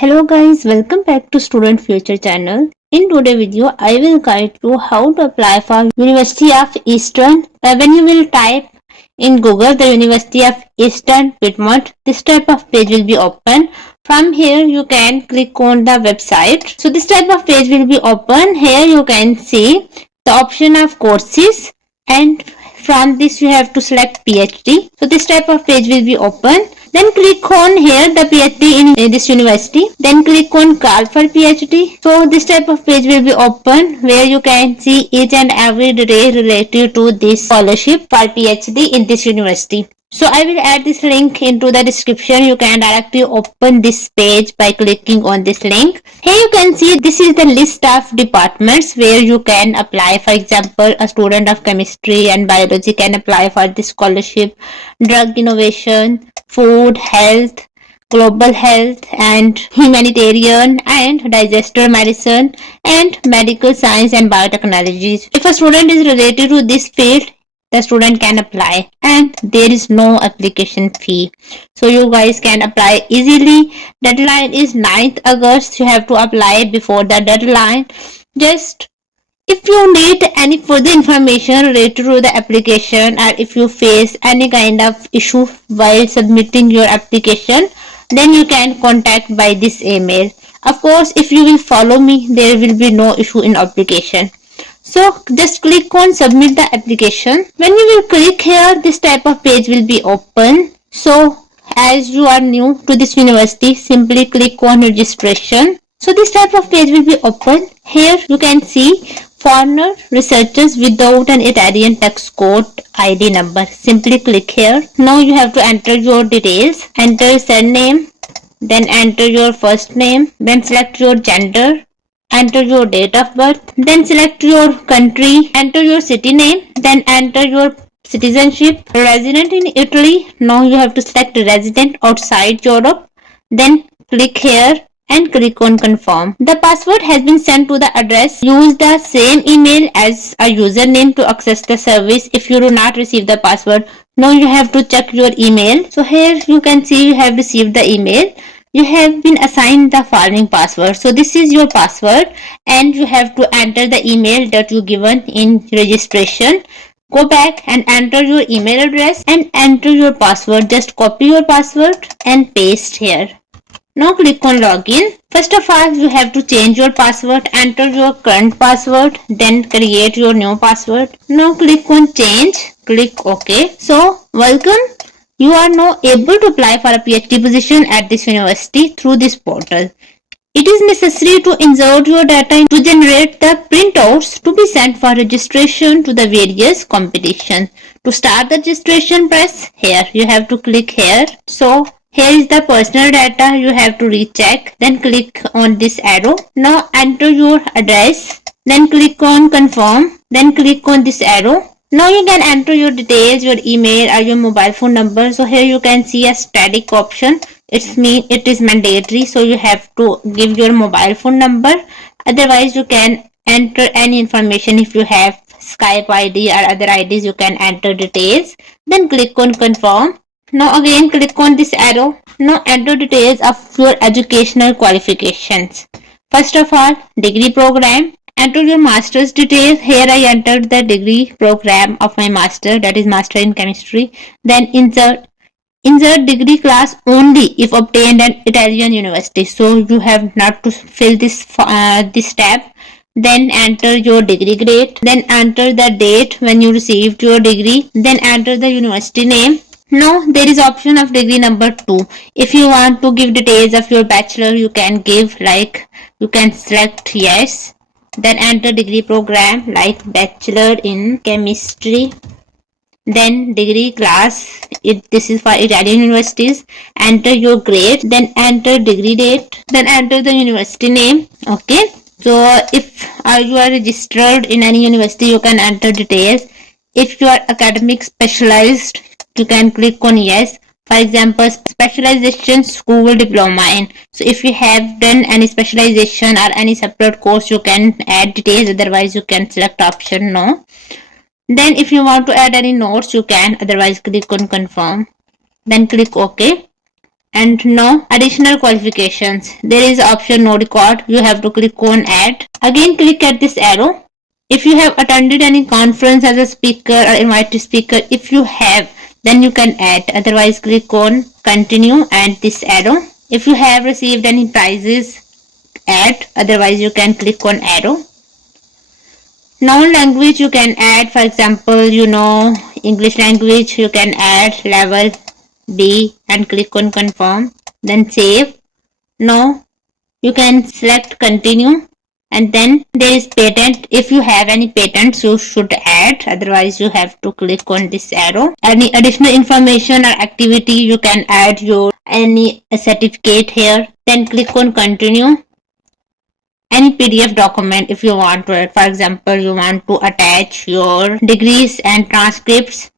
Hello guys, welcome back to Student Future channel. In today's video, I will guide you how to apply for University of Eastern. When you will type in Google the University of Eastern Piedmont, this type of page will be open. From here, you can click on the website. So this type of page will be open. Here you can see the option of courses, and from this you have to select PhD. So this type of page will be open. Then click on here the PhD in this university. Then click on call for PhD. So this type of page will be open where you can see each and every detail related to this scholarship for PhD in this university. So I will add this link into the description. You can directly open this page by clicking on this link. Here you can see this is the list of departments where you can apply. For example, a student of chemistry and biology can apply for this scholarship. Drug innovation, food, health, global health and humanitarian and digestive medicine and medical science and biotechnologies. If a student is related to this field, the student can apply and there is no application fee. So you guys can apply easily. Deadline is 9th August. You have to apply before the deadline. Just if you need any further information related to the application, or if you face any kind of issue while submitting your application, then you can contact by this email. Of course, if you will follow me, there will be no issue in application. So just click on submit the application. When you will click here, this type of page will be open. So as you are new to this university, simply click on registration. So this type of page will be open. Here you can see foreigner researchers without an Italian tax code ID number. Simply click here. Now you have to enter your details. Enter surname, then enter your first name, then select your gender, enter your date of birth, then select your country, enter your city name, then enter your citizenship. Resident in Italy, now you have to select resident outside Europe, then click here and click on confirm. The password has been sent to the address. Use the same email as a username to access the service. If you do not receive the password, now you have to check your email. So here you can see you have received the email. You have been assigned the following password. So this is your password and you have to enter the email that you given in registration. Go back and enter your email address and enter your password. Just copy your password and paste here. Now click on login. First of all, you have to change your password. Enter your current password, then create your new password. Now click on change. Click OK. So welcome. You are now able to apply for a PhD position at this university through this portal. It is necessary to insert your data to generate the printouts to be sent for registration to the various competitions. To start the registration, press here. You have to click here. So here is the personal data. You have to recheck. Then click on this arrow. Now enter your address. Then click on confirm. Then click on this arrow. Now you can enter your details, your email or your mobile phone number. So here you can see a static option. It is mandatory. So you have to give your mobile phone number. Otherwise you can enter any information. If you have Skype ID or other IDs, you can enter details. Then click on confirm. Now again click on this arrow. Now enter details of your educational qualifications. First of all, degree program. Enter your master's details. Here I entered the degree program of my master, that is master in chemistry. Then insert degree class only if obtained at Italian university. So you have not to fill this tab. Then enter your degree grade. Then enter the date when you received your degree. Then enter the university name. Now there is option of degree number 2. If you want to give details of your bachelor, you can give, like you can select yes. Then enter degree program like bachelor in chemistry. Then degree class, this is for Italian universities. Enter your grade. Then enter degree date. Then enter the university name. Okay. So if you are registered in any university, you can enter details. If you are academic specialized, you can click on yes. For example, specialization school diploma in. So if you have done any specialization or any separate course, you can add details. Otherwise, you can select option no. Then if you want to add any notes, you can. Otherwise, click on confirm. Then click OK. and no additional qualifications. There is option no record. You have to click on add. Again click at this arrow. If you have attended any conference as a speaker or invited speaker, if you have, then you can add. Otherwise click on continue and this arrow. If you have received any prizes, add. Otherwise you can click on arrow. Known language you can add, for example, you know English language, you can add level B and click on confirm, then save. Now you can select continue, and then there is patent. If you have any patents you should add, otherwise you have to click on this arrow. Any additional information or activity you can add your any certificate here, then click on continue. Any PDF document if you want to add, for example you want to attach your degrees and transcripts.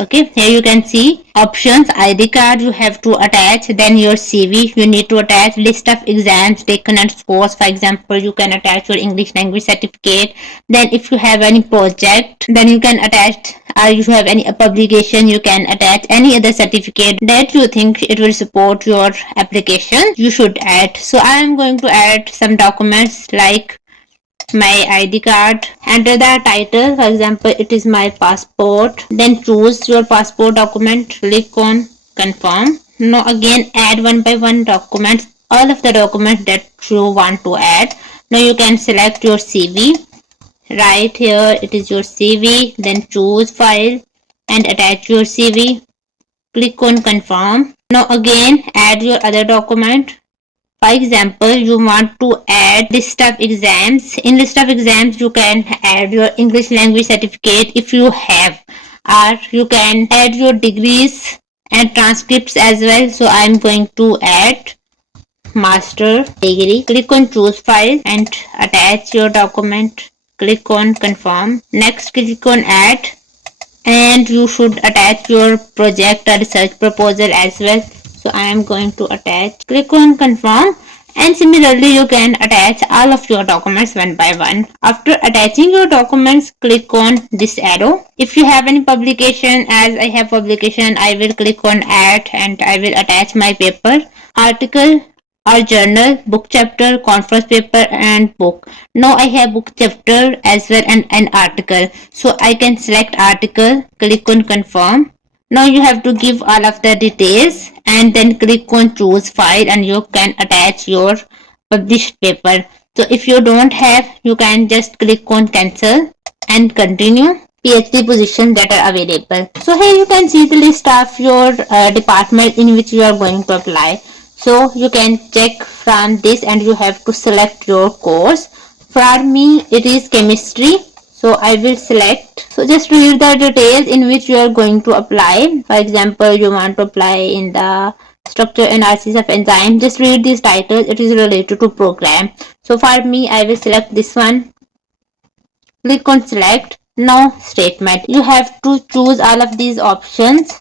Okay, here you can see options. ID card you have to attach, then your CV you need to attach, list of exams taken and scores. For example you can attach your English language certificate. Then if you have any project, then you can attach, or you have any publication, you can attach any other certificate that you think it will support your application, you should add. So I am going to add some documents like my ID card. Enter the title, for example it is my passport. Then choose your passport document, click on confirm. Now again add one by one documents, all of the documents that you want to add. Now you can select your CV. Right here it is your CV, then choose file and attach your CV. Click on confirm. Now again add your other document. For example, you want to add list of exams. In list of exams, you can add your English language certificate if you have, or you can add your degrees and transcripts as well. So I am going to add master degree. Click on choose file and attach your document. Click on confirm. Next click on add, and you should attach your project or research proposal as well. So I am going to attach. Click on confirm, and similarly you can attach all of your documents one by one. After attaching your documents, click on this arrow. If you have any publication, as I have publication, I will click on add and I will attach my paper, article or journal, book chapter, conference paper and book. Now I have book chapter as well and an article. So I can select article, click on confirm. Now you have to give all of the details and then click on choose file and you can attach your published paper. So if you don't have, you can just click on cancel and continue. PhD positions that are available. So here you can see the list of your department in which you are going to apply. So you can check from this and you have to select your course. For me it is chemistry. So I will select. So just read the details in which you are going to apply. For example, you want to apply in the structure analysis of enzyme. Just read these titles. It is related to program. So for me, I will select this one. Click on select. Now statement. You have to choose all of these options.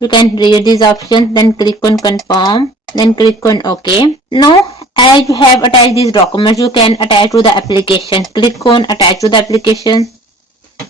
You can read these options. Then click on confirm. Then click on OK. Now as you have attached these documents, you can attach to the application. Click on attach to the application.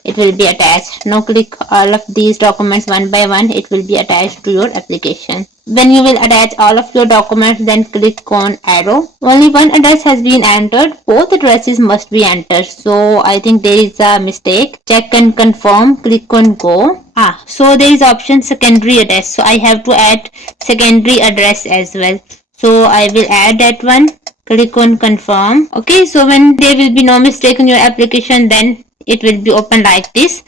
It will be attached. Now click all of these documents one by one. It will be attached to your application. When you will attach all of your documents, then click on arrow. Only one address has been entered. Both addresses must be entered. So I think there is a mistake. Check and confirm. Click on go. So there is option secondary address. So I have to add secondary address as well. So I will add that one. Click on confirm. Okay, so when there will be no mistake in your application, then it will be open like this.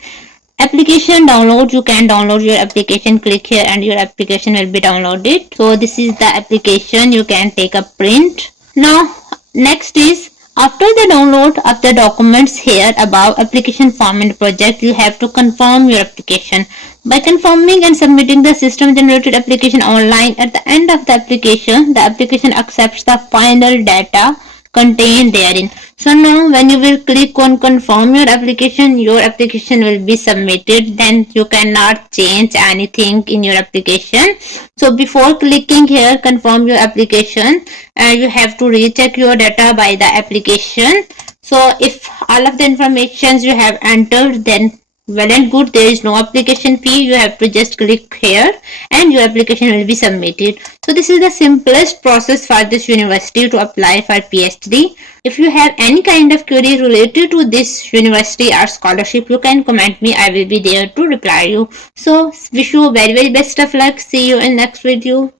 Application download. You can download your application. Click here and your application will be downloaded. So this is the application. You can take a print. Now next is after the download of the documents here above application form and project, you have to confirm your application. By confirming and submitting the system generated application online, at the end of the application accepts the final data contained therein. So now when you will click on confirm your application will be submitted. Then you cannot change anything in your application. So before clicking here confirm your application, you have to recheck your data by the application. So if all of the informations you have entered, then Well and good, there is no application fee. You have to just click here and your application will be submitted. So this is the simplest process for this university to apply for PhD. If you have any kind of query related to this university or scholarship, you can comment me. I will be there to reply you. So wish you very best of luck. See you in next video.